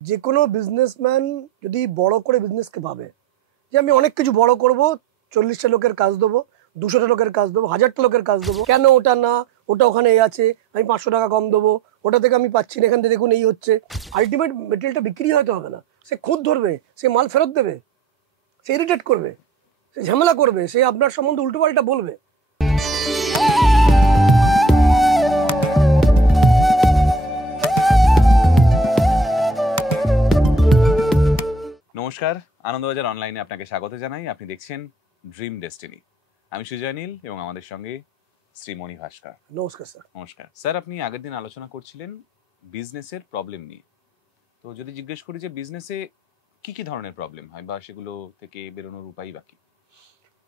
যে কোনো বিজনেসম্যান যদি বড় করে বিজনেসকে ভাবে যে আমি অনেক কিছু বড় করব, 40টা লোকের কাজ দেবো, 200টা লোকের কাজ দেবো, 1000টা লোকের কাজ দেবো, কেন ওটা না, ওটা ওখানে এই আছে, আমি 500 টাকা কম দেবো, ওটা থেকে আমি পাচ্ছি না, এখান থেকে দেখুন এই হচ্ছে। আলটিমেট মেটেরিয়ালটা বিক্রি হয়তো হবে না, সে খুদ ধরবে, সে মাল ফেরত দেবে, সে ইরিটেট করবে, সে ঝামেলা করবে, সে আপনার সম্বন্ধে উল্টোপাল্টা বলবে। নমস্কার, আনন্দবাজার অনলাইনে আপনাকে স্বাগত জানাই। আপনি দেখছেন ড্রিম ডেস্টিনি। আমি সুজয় নীল এবং আমাদের সঙ্গে শ্রীমণি ভাস্কর। নমস্কার স্যার। নমস্কার স্যার। আপনি আগের দিন আলোচনা করছিলেন বিজনেসের প্রবলেম নিয়ে। তো যদি জিজ্ঞেস করি যে বিজনেসে কি কি ধরনের প্রবলেম হয় বা সেগুলো থেকে বেরোনোর উপায় বাকি?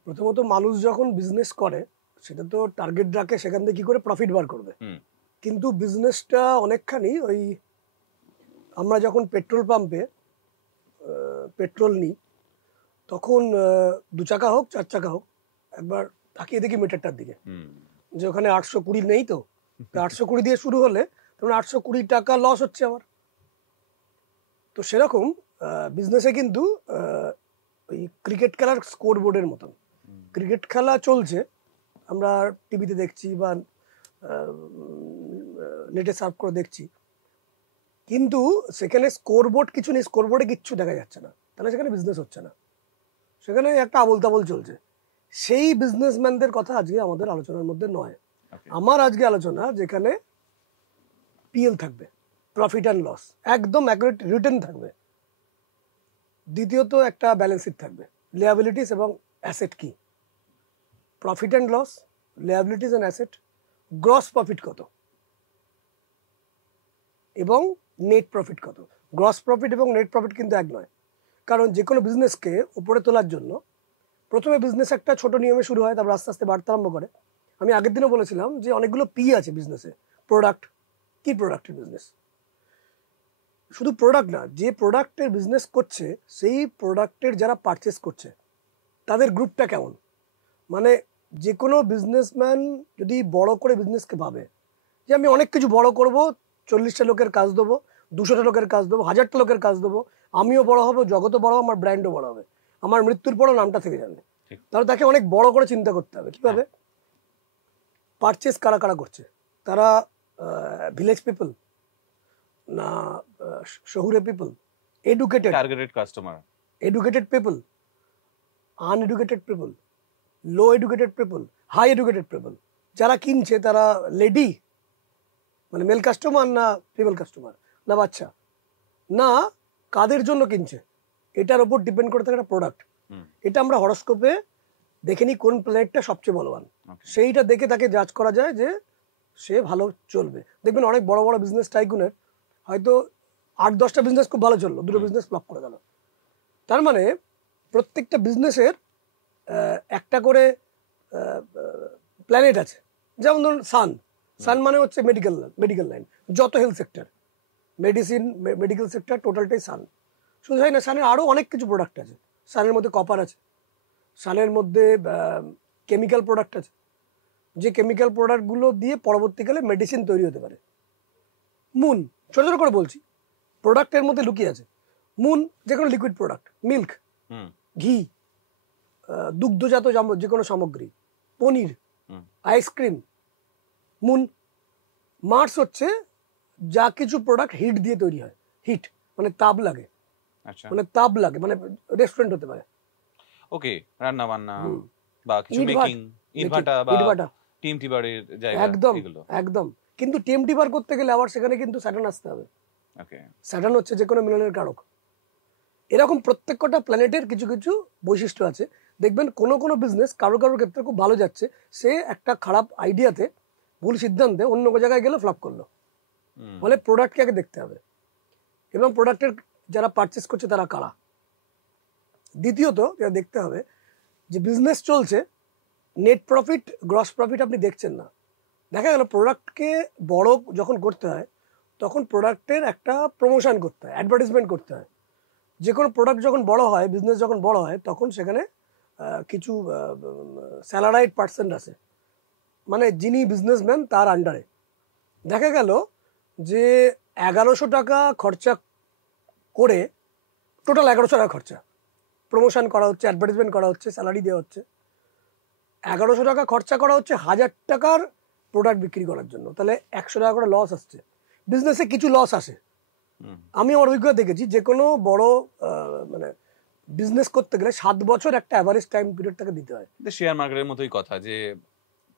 প্রথমত মানুষ যখন বিজনেস করে সেটা তো টার্গেট রাখে সেখান থেকে কি করে প্রফিট বার করবে। কিন্তু বিজনেসটা অনেকখানি ওই আমরা যখন পেট্রোল পাম্পে পেট্রোল নিই তখন 2 চাকা হোক 4 চাকা হোক একবার তাকিয়ে দেখি মিটারটার দিকে যে ওখানে 820 নেই, তো 820 দিয়ে শুরু হলে তখন 820 টাকা লস হচ্ছে আমার। তো সেরকম বিজনেসে কিন্তু ওই ক্রিকেট খেলার স্কোর বোর্ডের মতন ক্রিকেট খেলা চলছে, আমরা টিভিতে দেখছি বা নেটে সার্ভ করে দেখছি, কিন্তু সেখানে স্কোর বোর্ড কিছু নেই, স্কোর বোর্ডে কিচ্ছু দেখা যাচ্ছে না, তাহলে সেখানে বিজনেস হচ্ছে না, সেখানে একটা আবোল তাবোল চলছে। সেই বিজনেসম্যানদের কথা আজকে আমাদের আলোচনার মধ্যে নয়। আমার আজকে আলোচনা যেখানে পিএল থাকবে, প্রফিট অ্যান্ড লস, একদম অ্যাকুরেট রিটার্ন থাকবে। দ্বিতীয়ত একটা ব্যালেন্স শিট থাকবে, লিয়াবিলিটিস এবং অ্যাসেট কি, profit and loss, liabilities and asset, gross profit কত এবং নেট প্রফিট কত। গ্রস প্রফিট এবং নেট প্রফিট কিন্তু এক নয়, কারণ যে কোনো বিজনেসকে উপরে তোলার জন্য প্রথমে বিজনেস একটা ছোট নিয়মে শুরু হয়, তারপর আস্তে আস্তে বাড়তে আরম্ভ করে। আমি আগের দিনও বলেছিলাম যে অনেকগুলো পি আছে বিজনেসে। প্রোডাক্ট, কি প্রোডাক্টের বিজনেস, শুধু প্রোডাক্ট না, যে প্রোডাক্টের বিজনেস করছে সেই প্রোডাক্টের যারা পারচেস করছে তাদের গ্রুপটা কেমন। মানে যে কোনো বিজনেসম্যান যদি বড় করে বিজনেসকে ভাবে যে আমি অনেক কিছু বড় করব, 40টা লোকের কাজ দেবো, 200টা লোকের কাজ দেবো, 1000টা লোকের কাজ দেবো, আমিও বড় হবো, জগতও বড় হবে, আমার ব্র্যান্ডও বড় হবে, আমার মৃত্যুর পরও নামটা থেকে যাবে, তাহলে তাকে অনেক বড় করে চিন্তা করতে হবে কিভাবে পারচেস কারা কারা করছে। তারা ভিলেজ পিপল না শহুরে people, educated targeted customer, educated people, uneducated people, low educated people, high educated people. যারা কিনছে তারা লেডি মানে মেল কাস্টমার না ফিমেল কাস্টমার না বাচ্চা, না কাদের জন্য কিনছে, এটার উপর ডিপেন্ড করে থাকে একটা প্রোডাক্ট। এটা আমরা হরোস্কোপে দেখে নিই কোন প্ল্যানেটটা সবচেয়ে বলবান, সেইটা দেখে তাকে জাজ করা যায় যে সে ভালো চলবে। দেখবেন অনেক বড় বড় বিজনেস টাইকুনের হয়তো 8-10টা বিজনেস খুব ভালো চললো, 2টো বিজনেস ফ্লপ করে গেল। তার মানে প্রত্যেকটা বিজনেসের একটা করে প্ল্যানেট আছে। যেমন ধরুন সান, সান মানে হচ্ছে মেডিকেল লাইন, যত health sector, medicine, medical sector টোটালটাই সান। শুধু তাই না, সানের আরও অনেক কিছু প্রোডাক্ট আছে। সানের মধ্যে কপার আছে, সানের মধ্যে কেমিক্যাল প্রোডাক্ট আছে, যে কেমিক্যাল প্রোডাক্টগুলো দিয়ে পরবর্তীকালে মেডিসিন তৈরি হতে পারে। মুন, ছোট ছোট করে বলছি, প্রোডাক্টের মধ্যে লুকিয়ে আছে। মুন যে কোনো লিকুইড প্রোডাক্ট, মিল্ক, ঘি, দুগ্ধজাত যে কোনো সামগ্রী, পনির, আইসক্রিম, মুন। মার্স হচ্ছে যা কিছু প্রোডাক্ট হিট দিয়ে তৈরি হয়, হিট মানে তাপ লাগে, মানে তাপ লাগে, মানে রেস্টুরেন্ট হতে পারে, ওকে, রান্না বান্না বা কিছু মেকিং, ইটভাটা বা টিম টিবারের জায়গা, একদম একদম। কিন্তু টিম টিবার করতে গেলে আবার সেখানে কিন্তু স্যাটার্ন আসতে হবে। ওকে, স্যাটার্ন হচ্ছে যে কোনো মিলনের কারক। এরকম প্রত্যেকটা প্ল্যানেটের কিছু কিছু বৈশিষ্ট্য আছে। দেখবেন কোনো কোনো বিজনেস কারোর ক্ষেত্রে খুব ভালো যাচ্ছে, সে একটা খারাপ আইডিয়াতে, ভুল সিদ্ধান্তে অন্য জায়গায় গেলে ফ্লপ করলো। ফলে প্রোডাক্টকে আগে দেখতে হবে এবং প্রোডাক্টের যারা পারচেস করছে তারা কারা। দ্বিতীয়ত যেটা দেখতে হবে যে বিজনেস চলছে, নেট প্রফিট গ্রস প্রফিট আপনি দেখছেন না। দেখা গেল প্রোডাক্টকে বড় যখন করতে হয় তখন প্রোডাক্টের একটা প্রমোশন করতে হয়, অ্যাডভার্টাইজমেন্ট করতে হয়। যে কোনো প্রোডাক্ট যখন বড় হয়, বিজনেস যখন বড় হয়, তখন সেখানে কিছু স্যালারাইড পার্সেন্ট আছে, মানে যিনি বিজনেসম্যান তার আন্ডারে। দেখা গেল যে 1100 টাকা খরচা করে টোটাল 1100 টাকা খরচা, প্রমোশন করা হচ্ছে, অ্যাডভার্টাইজমেন্ট করা হচ্ছে, স্যালারি দেওয়া হচ্ছে, 1100 টাকা খরচা করা হচ্ছে 1000 টাকার প্রোডাক্ট বিক্রি করার জন্য, তাহলে 100 টাকা করে লস আসছে। বিজনেসে কিছু লস আসে, আমি আমার অভিজ্ঞতা দেখেছি যে কোনো বড় মানে বিজনেস করতে গেলে 7 বছর একটা অ্যাভারেজ টাইম পিরিয়ড তাকে দিতে হয়। শেয়ার মার্কেটের মতোই কথা, যে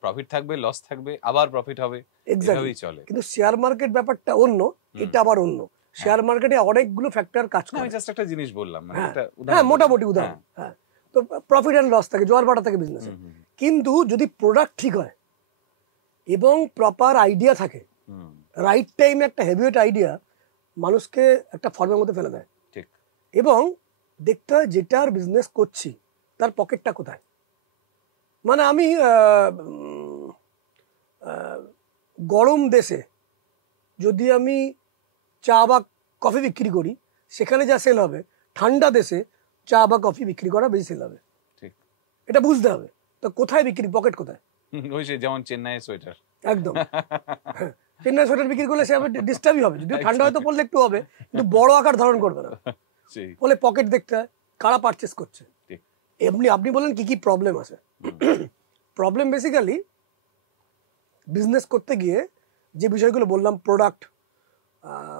প্রফিট থাকবে, লস থাকবে, আবার প্রফিট হবে, এভাবেই চলে। কিন্তু শেয়ার মার্কেট ব্যাপারটা অন্য, এটা আবার অন্য। শেয়ার মার্কেটে অনেকগুলো ফ্যাক্টর কাজ করে। আমি জাস্ট একটা জিনিস বললাম, মানে একটা হ্যাঁ, উদাহরণ, মোটামুটি উদাহরণ। হ্যাঁ, তো প্রফিট এন্ড লস থাকে, জোয়ার ভাটা থাকে বিজনেসে। কিন্তু যদি প্রোডাক্ট ঠিক হয় এবং প্রপার আইডিয়া থাকে, রাইট টাইমে একটা হেভিওয়েট আইডিয়া মানুষকে একটা ফর্মের মধ্যে ফেলে দেয়। ঠিক। এবং দেখতে হয় যেটার বিজনেস করছি তার পকেটটা কোথায়। মানে আমি গরম দেশে যদি আমি চা বা কফি বিক্রি করি, সেখানে যা সেল হবে, ঠান্ডা দেশে চা বা কফি বিক্রি করা বেশি সেল হবে। ঠিক, এটা বুঝতে হবে। তো কোথায় বিক্রি, পকেট কোথায়? ওই যে যেমন চেন্নাই সোয়েটার, একদম। চেন্নাই সোয়েটার বিক্রি করলে সে ডিস্টার্বই হবে, যদিও ঠান্ডা হয়তো পড়লে একটু হবে, কিন্তু বড় আকার ধারণ করবে না। ফলে পকেট দেখতে হয়, কারা পারচেস করছে। এমনি আপনি বলেন কি কি প্রবলেম আছে। প্রবলেম বেসিক্যালি বিজনেস করতে গিয়ে যে বিষয়গুলো বললাম, প্রোডাক্ট,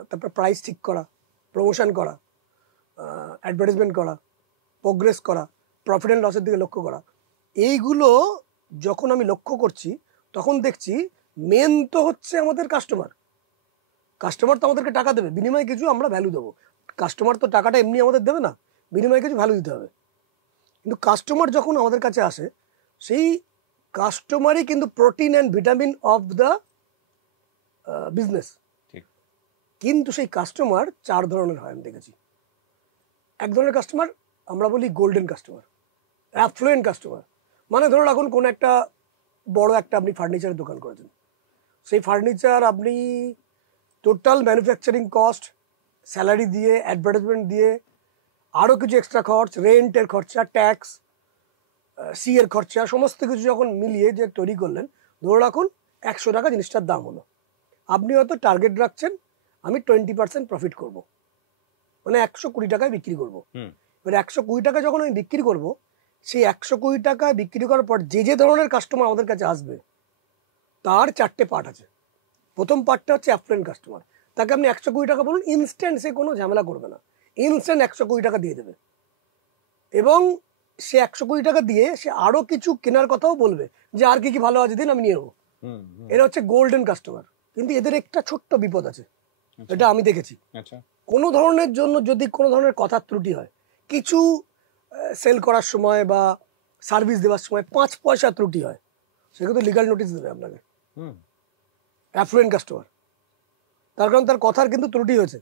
তারপর প্রাইস ঠিক করা, প্রমোশন করা, অ্যাডভার্টাইজমেন্ট করা, প্রোগ্রেস করা, প্রফিট অ্যান্ড লসের দিকে লক্ষ্য করা, এইগুলো যখন আমি লক্ষ্য করছি তখন দেখছি মেন তো হচ্ছে আমাদের কাস্টমার। কাস্টমার তো আমাদেরকে টাকা দেবে, বিনিময়ে কিছু আমরা ভ্যালু দেবো। কাস্টমার তো টাকাটা এমনি আমাদের দেবে না, বিনিময়ে কিছু ভ্যালু দিতে হবে। কিন্তু কাস্টমার যখন আমাদের কাছে আসে, সেই কাস্টমারই কিন্তু protein and vitamin of the business. কিন্তু সেই কাস্টমার 4 ধরনের হয় আমি দেখেছি। এক ধরনের কাস্টমার আমরা বলি গোল্ডেন কাস্টমার, অ্যাফ্লুয়েন্ট কাস্টমার। মানে ধরুন এখন কোনো একটা বড় একটা আপনি ফার্নিচারের দোকান করেছেন, সেই ফার্নিচার আপনি টোটাল ম্যানুফ্যাকচারিং কস্ট, স্যালারি দিয়ে, অ্যাডভার্টাইজমেন্ট দিয়ে, আরও কিছু এক্সট্রা খরচ, রেন্টের খরচা, ট্যাক্স, সি এর খরচা, সমস্ত কিছু যখন মিলিয়ে যে তৈরি করলেন, ধরে রাখুন 100 টাকা জিনিসটার দাম হলো। আপনি হয়তো টার্গেট রাখছেন আমি 20% প্রফিট করব, মানে 120 টাকায় বিক্রি করব। এবার 120 টাকা যখন আমি বিক্রি করব, সেই 120 টাকা বিক্রি করার পর যে যে ধরনের কাস্টমার আমাদের কাছে আসবে তার 4টে পার্ট আছে। প্রথম পার্টটা হচ্ছে অ্যাফ্লুয়েন্ট কাস্টমার। তাকে আপনি 120 টাকা বলুন, ইনস্ট্যান্ট সে কোনো ঝামেলা করবে না, ইনস্ট্যান্ট 120 টাকা দিয়ে দেবে। এবং সে 120 টাকা দিয়ে সে আরো কিছু কেনার কথাও বলবে, যে আর কি কি ভালো আছে দিন, আমি নিয়ে নেবো। এরা হচ্ছে গোল্ডেন কাস্টমার। কিন্তু এদের একটা ছোট্ট বিপদ আছে, এটা আমি দেখেছি। কোনো ধরনের জন্য যদি কোনো ধরনের কথার ত্রুটি হয়, কিছু সেল করার সময় বা সার্ভিস দেওয়ার সময় 5 পয়সা ত্রুটি হয়, সে কিন্তু লিগাল নোটিশ দেবে আপনাকে। অ্যাফ্লুয়েন্ট কাস্টমার, তার কারণ তার কথার কিন্তু ত্রুটি হয়েছে।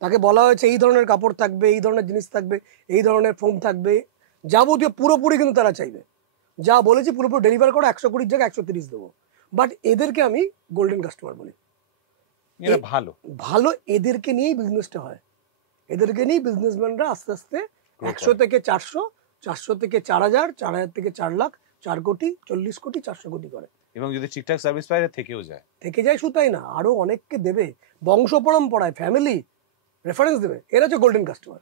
তাকে বলা হয়েছে এই ধরনের কাপড় থাকবে, এই ধরনের জিনিস থাকবে, এই ধরনের ফোন থাকবে, যাবতীয় পুরোপুরি কিন্তু তারা চাইবে। যা বলেছি পুরোপুরি ডেলিভার করো, 120 জায়গায় 130 দেবো। বাট এদেরকে আমি গোল্ডেন কাস্টমার বলি। ভালো ভালো এদেরকে নিয়েই বিজনেসটা হয়। এদেরকে নিয়েই বিজনেসম্যানরা আস্তে আস্তে 100 থেকে 400, 400 থেকে 4000, 4000 থেকে 4 লাখ, 4 কোটি, 40 কোটি, 400 কোটি করে। এবং যদি ঠিকঠাক সার্ভিস পায় থেকে যায় শুধু তাই না, আরো অনেককে দেবে, বংশ পরম্পরায় ফ্যামিলি রেফারেন্স দেবে। এরা হচ্ছে গোল্ডেন কাস্টমার।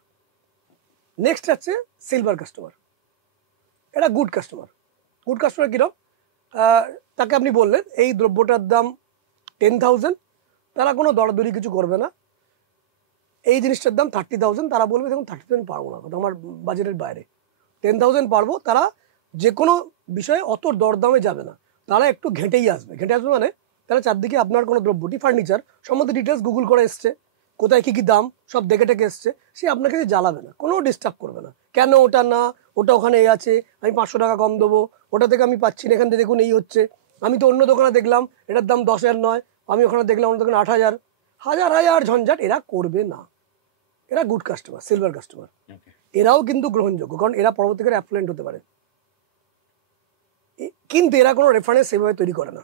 নেক্সট আছে সিলভার কাস্টমার। এটা গুড কাস্টমার। গুড কাস্টমার কিরকম? তাকে আপনি বললেন এই দ্রব্যটার দাম 10,000, তারা কোনো দরদরি কিছু করবে না। এই জিনিসটার দাম 30,000, তারা বলবে দেখুন 30,000 পারবো না, আমার বাজেটের বাইরে, 10,000 পারবো। তারা যে কোনো বিষয়ে অত দরদামে যাবে না, তারা একটু ঘেঁটেই আসবে। ঘেঁটে আসবে মানে তারা চারদিকে আপনার কোনো দ্রব্যটি, ফার্নিচার সম্বন্ধে ডিটেলস গুগল করে এসছে, কোথায় কী কী দাম সব দেখে টেকে এসছে, সে আপনাকে জ্বালাবে না, কোনো ডিস্টার্ব করবে না। কেন ওটা না, ওটা ওখানে এই আছে, আমি 500 টাকা কম দেবো, ওটা থেকে আমি পাচ্ছি না, এখান থেকে দেখুন এই হচ্ছে, আমি তো অন্য দোকানে দেখলাম এটার দাম 10,000 নয়, আমি ওখানে দেখলাম অন্য দোকানে 8,000, হাজার ঝঞ্ঝাট এরা করবে না। এরা গুড কাস্টমার, সিলভার কাস্টমার। এরাও কিন্তু গ্রহণযোগ্য, কারণ এরা পরবর্তীকালে অ্যাফ্লুয়েন্ট হতে পারে, কিন্তু এরা কোনো রেফারেন্স সেভাবে তৈরি করে না।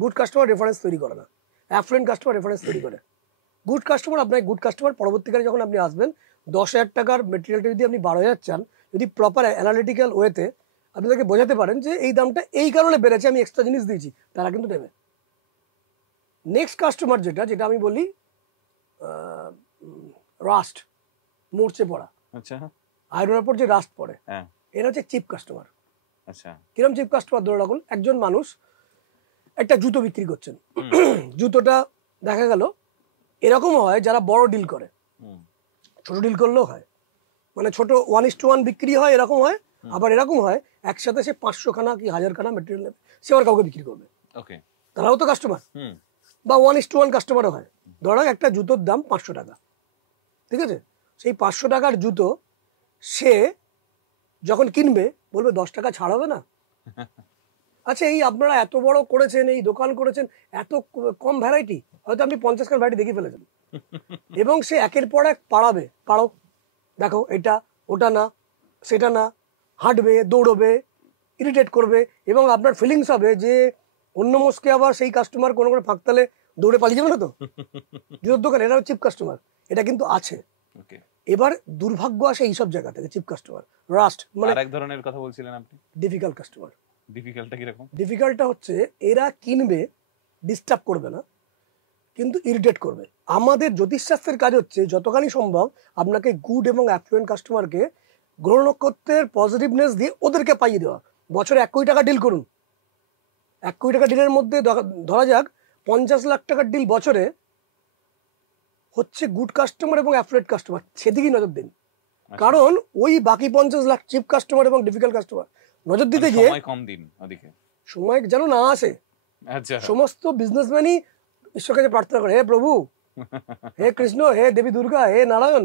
গুড কাস্টমার রেফারেন্স তৈরি করে না, অ্যাফ্লুয়েন্ট কাস্টমার রেফারেন্স তৈরি করে। গুড কাস্টমার, আপনার গুড কাস্টমার পরবর্তীকালে যখন আপনি আসবেন, 10,000 টাকার মেটেরিয়ালটা যদি আপনি 12,000 চান, যদি প্রপার অ্যানালিটিক্যাল ওয়েতে আপনি তাকে বোঝাতে পারেন যে এই দামটা এই কারণে বেড়েছে, আমি এক্সট্রা জিনিস দিয়েছি, তারা কিন্তু নেবে। নেক্সট কাস্টমার যেটা আমি বলি রাস্ট, মরচে পড়া, আচ্ছা আয়রনের পর যে রাস্ট পড়ে, হ্যাঁ এরা হচ্ছে চিপ কাস্টমার। আচ্ছা কিরম চিপ কাস্টমার? ধরে রাখুন একজন মানুষ একটা জুতো বিক্রি করছেন, হুম জুতোটা দেখা গেল এরকম হয় যারা বড় ডিল করে, হুম ছোট ডিল করলেও হয়, মানে ছোট 1:1 বিক্রি হয়, এরকম হয়। আবার এরকম হয় একসাথে সে 500 খানা কি 1000 খানা মেটেরিয়াল নেবে, সে আবার কাউকে বিক্রি করবে, ওকে তারাও তো কাস্টমার। হুম বা 1:1 কাস্টমারও হয়। ধরো একটা জুতোর দাম 500 টাকা, ঠিক আছে? সেই 500 টাকার জুতো সে যখন কিনবে বলবে 10 টাকা ছাড় হবে না? আচ্ছা, এই আপনারা এত বড় করেছেন, এই দোকান করেছেন, এত কম ভ্যারাইটি, হয়তো আপনি 50 খান ভ্যারাইটি দেখে ফেলেছেন, এবং সে একের পর এক পাড়াবে, পাড়ো, দেখো এটা, ওটা না, সেটা না, হাঁটবে, দৌড়বে, ইরিটেট করবে, এবং আপনার ফিলিংস হবে যে অন্য মোষকে আবার সেই কাস্টমার কোনো কোনো ফাঁকতালে দৌড়ে পালিয়ে যাবে না তো জুতোর দোকান, এরা চিপ কাস্টমার, এটা কিন্তু আছে। ওকে এবার দুর্ভাগ্য আসে এইসব জায়গা থেকে, চিপ কাস্টমার, রাস্ট, মানে আরেক ধরনের কথা বলছিলেন আপনি, ডিফিকাল্ট কাস্টমার। ডিফিকাল্টটা কিরকম? ডিফিকাল্টটা হচ্ছে এরা কিনবে, ডিস্টার্ব করবে না, কিন্তু ইরিটেট করবে। আমাদের জ্যোতিষশাস্ত্রের কাজ হচ্ছে যতখানি সম্ভব আপনাকে গুড এবং অ্যাফ্লুয়েন্ট কাস্টমারকে গ্রহ নক্ষত্রের পজিটিভনেস দিয়ে ওদেরকে পাইয়ে দেওয়া। বছরে 1 কোটি টাকা ডিল করুন, 1 কোটি টাকা ডিলের মধ্যে ধরা যাক 50 লাখ টাকার ডিল বছরে হচ্ছে গুড কাস্টমার এবং অ্যাফ্লুয়েন্ট কাস্টমার, সেদিকেই নজর দিন। কারণ ওই বাকি 50 লাখ চিপ কাস্টমার এবং ডিফিকাল্ট কাস্টমার নজর দিতে গিয়ে সময় কম দিন ওদিকে, সময় যেন না আসে। আচ্ছা সমস্ত বিজনেসম্যানই ঈশ্বর কাছে প্রার্থনা করে, হে প্রভু, হে কৃষ্ণ, হে দেবী দুর্গা, হে নারায়ণ,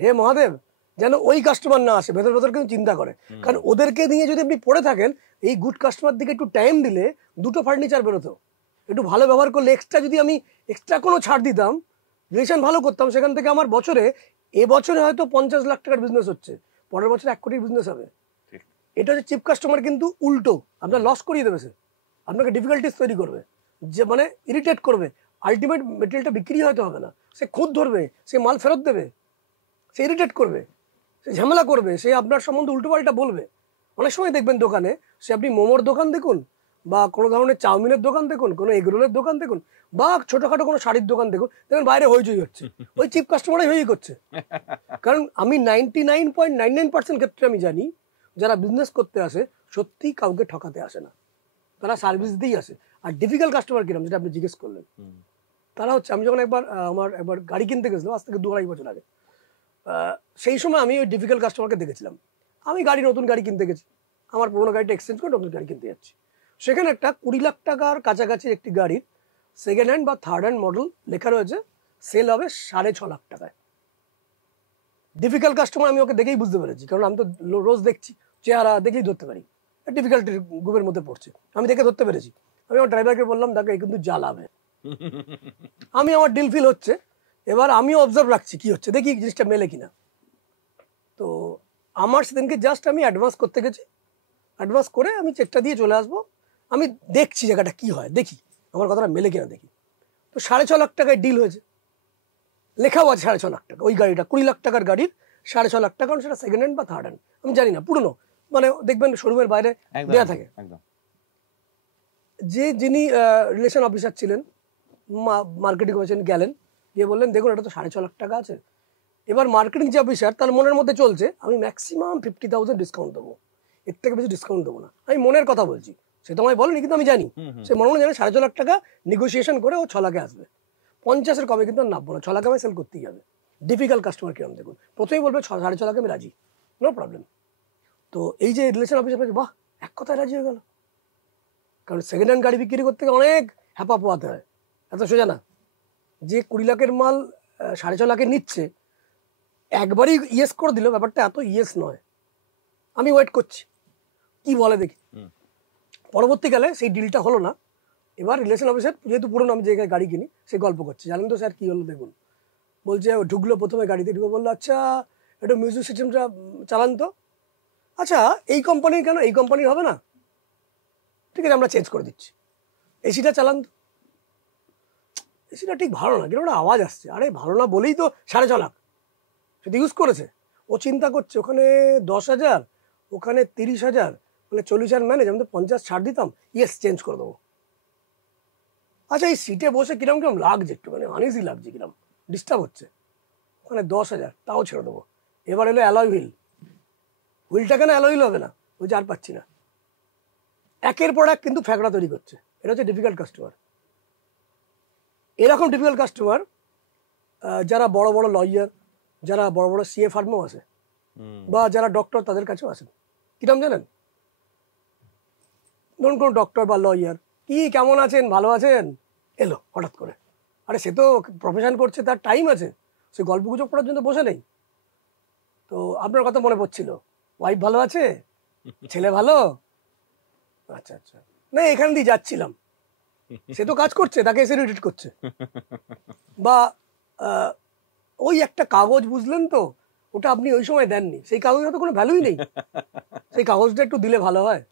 হে মহাদেব, যেন ওই কাস্টমার না আসে। ভেতর ভেতর কিন্তু চিন্তা করে, কারণ ওদেরকে নিয়ে যদি আপনি পড়ে থাকেন, এই গুড কাস্টমার দিকে একটু টাইম দিলে 2টো ফার্নিচার বেরোতো, একটু ভালো ব্যবহার করলে, এক্সট্রা যদি আমি এক্সট্রা কোনো ছাড় দিতাম, রিলেশন ভালো করতাম, সেখান থেকে আমার বছরে, এবছরে হয়তো 50 লাখ টাকার বিজনেস হচ্ছে, পরের বছর 1 কোটির বিজনেস হবে। ঠিক। এটা হচ্ছে চিপ কাস্টমার, কিন্তু উল্টো আপনার লস করিয়ে দেবে, সে আপনাকে ডিফিকাল্টিস তৈরি করবে, যে মানে ইরিটেট করবে, আলটিমেট মেটেরিয়ালটা বিক্রি হয়তো হবে না, সে খুদ ধরবে, সে মাল ফেরত দেবে, সে ইরিটেট করবে, সে ঝামেলা করবে, সে আপনার সম্বন্ধে উল্টোপাল্টা বলবে। অনেক সময় দেখবেন দোকানে, সে আপনি মোমোর দোকান দেখুন, বা কোনো ধরনের চাউমিনের দোকান দেখুন, কোনো এগরোলের দোকান দেখুন, বা ছোটোখাটো কোনো শাড়ির দোকান দেখুন, দেখবেন বাইরে হইচই হচ্ছে, ওই চিপ কাস্টমারই হয়েই করছে। কারণ আমি 99.99% ক্ষেত্রে আমি জানি, যারা বিজনেস করতে আসে সত্যি কাউকে ঠকাতে আসে না, তারা সার্ভিস দিয়েই আসে। আর ডিফিকাল্ট কাস্টমার কিরম, যেটা আপনি জিজ্ঞেস করলেন, তারা হচ্ছে, আমি যখন আমার একবার গাড়ি কিনতে গেছিলাম, আজ থেকে 2-2.5 বছর আগে, সেই সময় আমি ওই ডিফিকাল্ট কাস্টমারকে দেখেছিলাম। আমি নতুন গাড়ি কিনতে গেছি, আমার পুরোনো গাড়িটা এক্সচেঞ্জ করে নতুন গাড়ি কিনতে যাচ্ছি, সেখানে একটা 20 লাখ টাকার কাছাকাছি একটি গাড়ির সেকেন্ড হ্যান্ড বা থার্ড হ্যান্ড মডেল লেখা রয়েছে, সেল হবে 6.5 লাখ টাকায়। ডিফিকাল্ট কাস্টমার, আমি ওকে দেখেই বুঝতে পেরেছি, কারণ আমি তো রোজ দেখছি, চেহারা দেখেই ধরতে পারি, ডিফিকাল্টির গ্রুপের মধ্যে পড়ছে, আমি দেখে ধরতে পেরেছি। আমি আমার ড্রাইভারকে বললাম, দেখো এই কিন্তু জ্বালাবে, আমি আমার ডিল ফিল হচ্ছে, এবার আমিও অবজার্ভ রাখছি কি হচ্ছে, দেখি জিনিসটা মেলে কিনা। তো আমার সেদিনকে জাস্ট আমি অ্যাডভান্স করতে গেছি, অ্যাডভান্স করে আমি চেকটা দিয়ে চলে আসবো, আমি দেখছি জায়গাটা কি হয়, দেখি আমার কথাটা মেলে কিনা দেখি। তো 6.5 লাখ টাকায় ডিল হয়েছে, লেখাও আছে 6.5 লাখ টাকা, ওই গাড়িটা 20 লাখ টাকার গাড়ির 6.5 লাখ টাকা, কারণ সেটা সেকেন্ড হ্যান্ড বা থার্ড হ্যান্ড আমি জানি না, পুরনো, মানে দেখবেন শোরুমের বাইরে দেওয়া থাকে। যিনি রিলেশন অফিসার ছিলেন, মার্কেটিং করেছেন, গেলেন, গিয়ে বললেন, দেখুন এটা তো 6.5 লাখ টাকা আছে। এবার মার্কেটিং যে অফিসার, তার মনের মধ্যে চলছে আমি ম্যাক্সিমাম 50,000 ডিসকাউন্ট দেবো, এর থেকে বেশি ডিসকাউন্ট দেবো না। আমি মনের কথা বলছি, সে তো আমায় বলেনি, কিন্তু আমি জানি সে মনে মনে জানে 6.5 লাখ টাকা নেগোসিয়েশন করে ও 6 লাখে আসবে। 50-এর কমে কিন্তু আর নামবো না, 6 লাখে আমি সেল করতেই যাবে। ডিফিকাল্ট কাস্টমার কিরম দেখুন, প্রথমেই বলবে 6.5 লাখে আমি রাজি, নো প্রবলেম। তো এই যে রিলেশন অফিসার, বাহ, এক কথায় রাজি হয়ে গেল, কারণ সেকেন্ড হ্যান্ড গাড়ি বিক্রি করতে গেলে অনেক হ্যাপা পোয়াতে হয়, এত সোজা না। যে 20 লাখের মাল 6.5 লাখে নিচ্ছে, একবারই ইয়েস করে দিল, ব্যাপারটা এত ইয়েস নয়। আমি ওয়েট করছি কি বলে দেখি। পরবর্তীকালে সেই ডিলটা হলো না। এবার রিলেশন অফিসার, যেহেতু পুরনো, আমি যে জায়গায় গাড়ি কিনি, সে গল্প করছে, জানেন তো স্যার কি হলো দেখুন। বলছে ও ঢুকলো, প্রথমে গাড়িতে ঢুকে বললো, আচ্ছা একটু মিউজিক সিস্টেমটা চালান তো। আচ্ছা এই কোম্পানির কেন, এই কোম্পানির হবে না, ঠিক আছে আমরা চেঞ্জ করে দিচ্ছি। এসিটা চালান তো, এসিটা ঠিক ভালো না, কিন্তু একটা আওয়াজ আসছে, আরে ভালো না বলেই তো 6.5 লাখ, সেটা ইউজ করেছে। ও চিন্তা করছে, ওখানে 10,000, ওখানে 30,000, মানে 40,000 ম্যানেজ, আমি তো 50 ছাড় দিতাম, ইয়েস চেঞ্জ করে দেবো। আচ্ছা এই সিটে বসে কিরম কিরম লাগছে, একটু মানে আনইজি লাগছে, কিরম ডিস্টার্ব হচ্ছে, ওখানে 10,000, তাও ছেড়ে দেবো। এবার এলো অ্যালয় হুইল। হুইলটা কেন অ্যালয় হুইল হবে না, ওই যে আর পাচ্ছি না। একের পর এক কিন্তু ফ্যাকড়া তৈরি করছে। এটা হচ্ছে ডিফিকাল্ট কাস্টমার। এরকম ডিফিকাল্ট কাস্টমার যারা বড় বড় লয়ার, যারা বড় বড় সিএ ফার্মেও আছে, বা যারা ডক্টর তাদের কাছেও আসেন। কিরম জানেন, ধরুন কোনো ডক্টর বা লয়ার, কি কেমন আছেন, ভালো আছেন, এলো হঠাৎ করে। আরে সে তো প্রফেশন করছে, তার টাইম আছে, সে গল্প গুজব করার জন্য বসে নেই। তো আপনার কথা মনে পড়ছিল, ওয়াইফ ভালো আছে, ছেলে ভালো, আচ্ছা আচ্ছা, না এখান দিয়ে যাচ্ছিলাম। সে তো কাজ করছে, তাকে এসে রিডিট করছে। বা ওই একটা কাগজ বুঝলেন তো, ওটা আপনি ওই সময় দেননি, সেই কাগজটা তো কোনো ভ্যালুই নেই, সেই কাগজটা একটু দিলে ভালো হয়।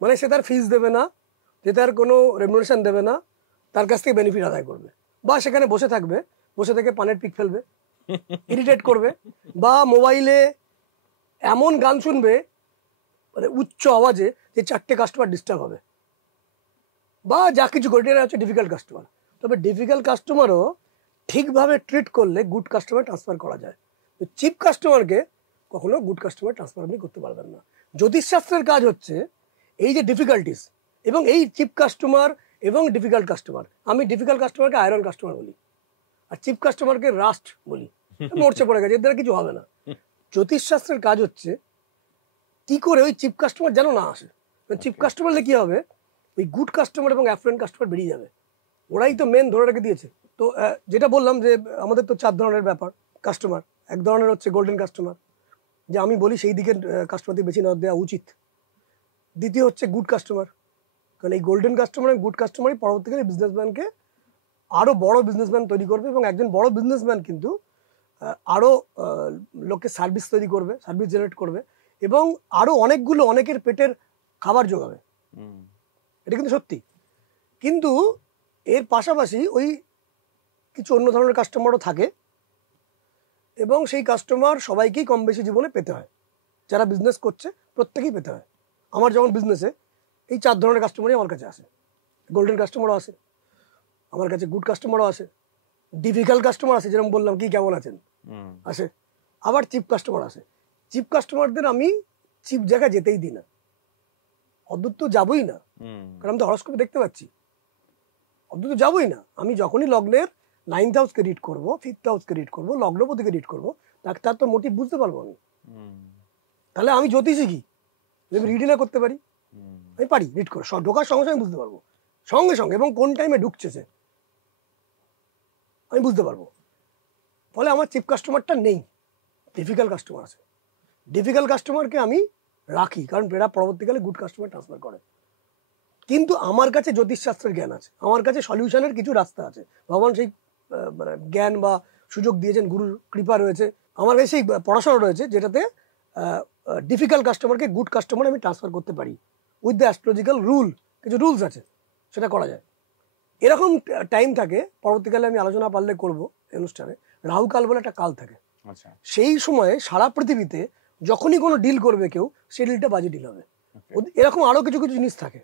মানে সে তার ফিস দেবে না, যে তার কোনো রেমুনারেশন দেবে না, তার কাছ থেকে বেনিফিট আদায় করবে, বা সেখানে বসে থাকবে, বসে থেকে পানের পিক ফেলবে, ইরিটেট করবে, বা মোবাইলে এমন গান শুনবে মানে উচ্চ আওয়াজে যে 4টে কাস্টমার ডিস্টার্ব হবে, বা যা কিছু ঘটে। এটা হচ্ছে ডিফিকাল্ট কাস্টমার। তবে ডিফিকাল্ট কাস্টমারও ঠিকভাবে ট্রিট করলে গুড কাস্টমার ট্রান্সফার করা যায়। তো চিপ কাস্টমারকে কখনো গুড কাস্টমার ট্রান্সফার আপনি করতে পারবেন না। জ্যোতিষশাস্ত্রের কাজ হচ্ছে এই যে ডিফিকাল্টিস এবং এই চিপ কাস্টমার এবং ডিফিকাল্ট কাস্টমার, আমি ডিফিকাল্ট কাস্টমারকে আয়রন কাস্টমার বলি, আর চিপ কাস্টমারকে রাস্ট বলি, মরচে পড়ে গেছে, এর দ্বারা কিছু হবে না। জ্যোতিষশাস্ত্রের কাজ হচ্ছে কি করে ওই চিপ কাস্টমার যেন না আসে। চিপ কাস্টমারলে কি হবে, ওই গুড কাস্টমার এবং অ্যাফ্লুয়েন্ট কাস্টমার বেরিয়ে যাবে, ওরাই তো মেন ধরে রেখে দিয়েছে। তো যেটা বললাম যে আমাদের তো 4 ধরনের ব্যাপার কাস্টমার। এক ধরনের হচ্ছে গোল্ডেন কাস্টমার, যে আমি বলি সেই দিকে কাস্টমারদের বেশি নজর দেওয়া উচিত। দ্বিতীয় হচ্ছে গুড কাস্টমার, কারণ এই গোল্ডেন কাস্টমার এবং গুড কাস্টমারই পরবর্তীকালে বিজনেসম্যানকে আরও বড় বিজনেসম্যান তৈরি করবে, এবং একজন বড় বিজনেসম্যান কিন্তু আরও লোককে সার্ভিস তৈরি করবে, সার্ভিস জেনারেট করবে, এবং আরও অনেকের পেটের খাবার জোগাবে। এটা কিন্তু সত্যি। কিন্তু এর পাশাপাশি ওই কিছু অন্য ধরনের কাস্টমারও থাকে, এবং সেই কাস্টমার সবাইকেই কম বেশি জীবনে পেতে হয়। যারা বিজনেস করছে প্রত্যেকেই পেতে হয়। আমার যেমন বিজনেসে এই 4 ধরনের কাস্টমারই আমার কাছে আসে। গোল্ডেন কাস্টমারও আসে আমার কাছে, গুড কাস্টমারও আসে, ডিফিকাল্ট কাস্টমার আসে, যেরকম বললাম কি কেমন আছেন আসে, আবার চিপ কাস্টমার আসে। চিপ কাস্টমারদের আমি চিপ জায়গায় যেতেই দিই না, অদ্ভুত তো যাবোই না, কারণ আমি তো হরস্কোপে দেখতে পাচ্ছি, অদ্ভুত যাবোই না। আমি যখনই লগ্নের 9th হাউসকে রিড করবো, 5th হাউসকে রিড করবো, লগ্নপতিকে রিড করবো, তার তো মোটিভ বুঝতে পারবো আমি। তাহলে আমি জ্যোতিষী কি, আমি রিডই না করতে পারি? আমি পারি রিড করে, ঢোকার সঙ্গে সঙ্গে বুঝতে পারবো, সঙ্গে সঙ্গে, এবং কোন টাইমে ঢুকছে সে আমি বুঝতে পারবো। ফলে আমার চিপ কাস্টমারটা নেই, ডিফিকাল্ট কাস্টমার আছে। ডিফিকাল্ট কাস্টমারকে আমি রাখি, কারণ এরা পরবর্তীকালে গুড কাস্টমার ট্রান্সফার করে। কিন্তু আমার কাছে জ্যোতিষশাস্ত্রের জ্ঞান আছে, আমার কাছে সলিউশনের কিছু রাস্তা আছে, ভগবান সেই মানে জ্ঞান বা সুযোগ দিয়েছেন, গুরুর কৃপা রয়েছে, আমার কাছে সেই পড়াশোনা রয়েছে, যেটাতে ডিফিকাল্ট কাস্টমারকে গুড কাস্টমার আমি ট্রান্সফার করতে পারি উইথ দ্য অ্যাস্ট্রোলজিক্যাল রুল। কিছু রুলস আছে, সেটা করা যায়। এরকম টাইম থাকে, পরবর্তীকালে আমি আলোচনা পারলে করবো এই অনুষ্ঠানে। রাহুকাল বলে একটা কাল থাকে, সেই সময়ে সারা পৃথিবীতে যখনই কোনো ডিল করবে কেউ, সেই ডিলটা বাজে ডিল হবে। এরকম আরো কিছু কিছু জিনিস থাকে।